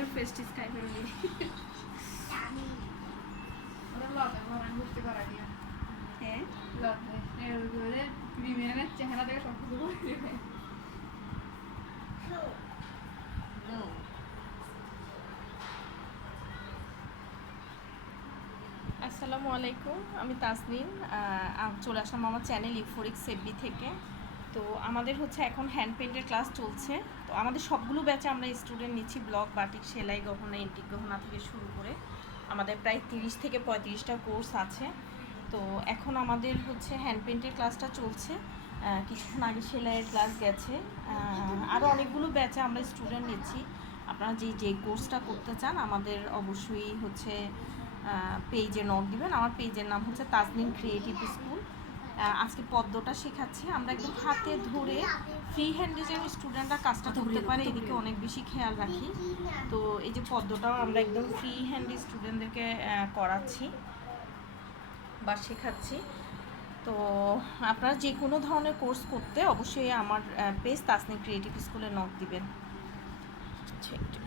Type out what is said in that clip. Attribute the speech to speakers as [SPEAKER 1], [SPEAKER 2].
[SPEAKER 1] প্রচুর ফেস্টিস খাই ফেলি
[SPEAKER 2] ওরা লবে ভরান ঘুরতে পারা দিয়া
[SPEAKER 1] হ্যাঁ?
[SPEAKER 2] লবে এগুলো চেহারা দেখে সব কিছু
[SPEAKER 3] আসসালামু আলাইকুম আমি আম- চলে আসলাম আমার চ্যানেল ইফোরিক সেবি থেকে। তো আমাদের হচ্ছে এখন হ্যান্ড পেন্টের ক্লাস চলছে। তো আমাদের সবগুলো ব্যাচে আমরা স্টুডেন্ট নিচ্ছি ব্লক বাটিক সেলাই, গহনা এন্টিক গহনা থেকে শুরু করে। আমাদের প্রায় তিরিশ থেকে পঁয়ত্রিশটা কোর্স আছে। তো এখন আমাদের হচ্ছে হ্যান্ড পেন্টের ক্লাসটা চলছে। কিছুক্ষণ আগে সেলাইয়ের ক্লাস গেছে। আরও অনেকগুলো ব্যাচে আমরা স্টুডেন্ট নিচ্ছি। আপনারা যে যে কোর্সটা করতে চান, আমাদের অবশ্যই হচ্ছে পেজে নোট দিবেন। আমার পেজের নাম হচ্ছে তাজনিম ক্রিয়েটিভ স্কুল আজকে পদ্মটা শেখাচ্ছি। আমরা একদম হাতে ধরে ফ্রি হ্যান্ডে যেন স্টুডেন্টরা কাজটা করতে পারে এদিকে অনেক বেশি খেয়াল রাখি। তো এই যে পদ্মটাও আমরা একদম ফ্রি হ্যান্ডে স্টুডেন্টদেরকে করাচ্ছি বা শেখাচ্ছি। তো আপনারা যে কোনো ধরনের কোর্স করতে অবশ্যই আমার পেজ তাসনিম ক্রিয়েটিভ স্কুলে নোট দিবেন। আচ্ছা, একটু।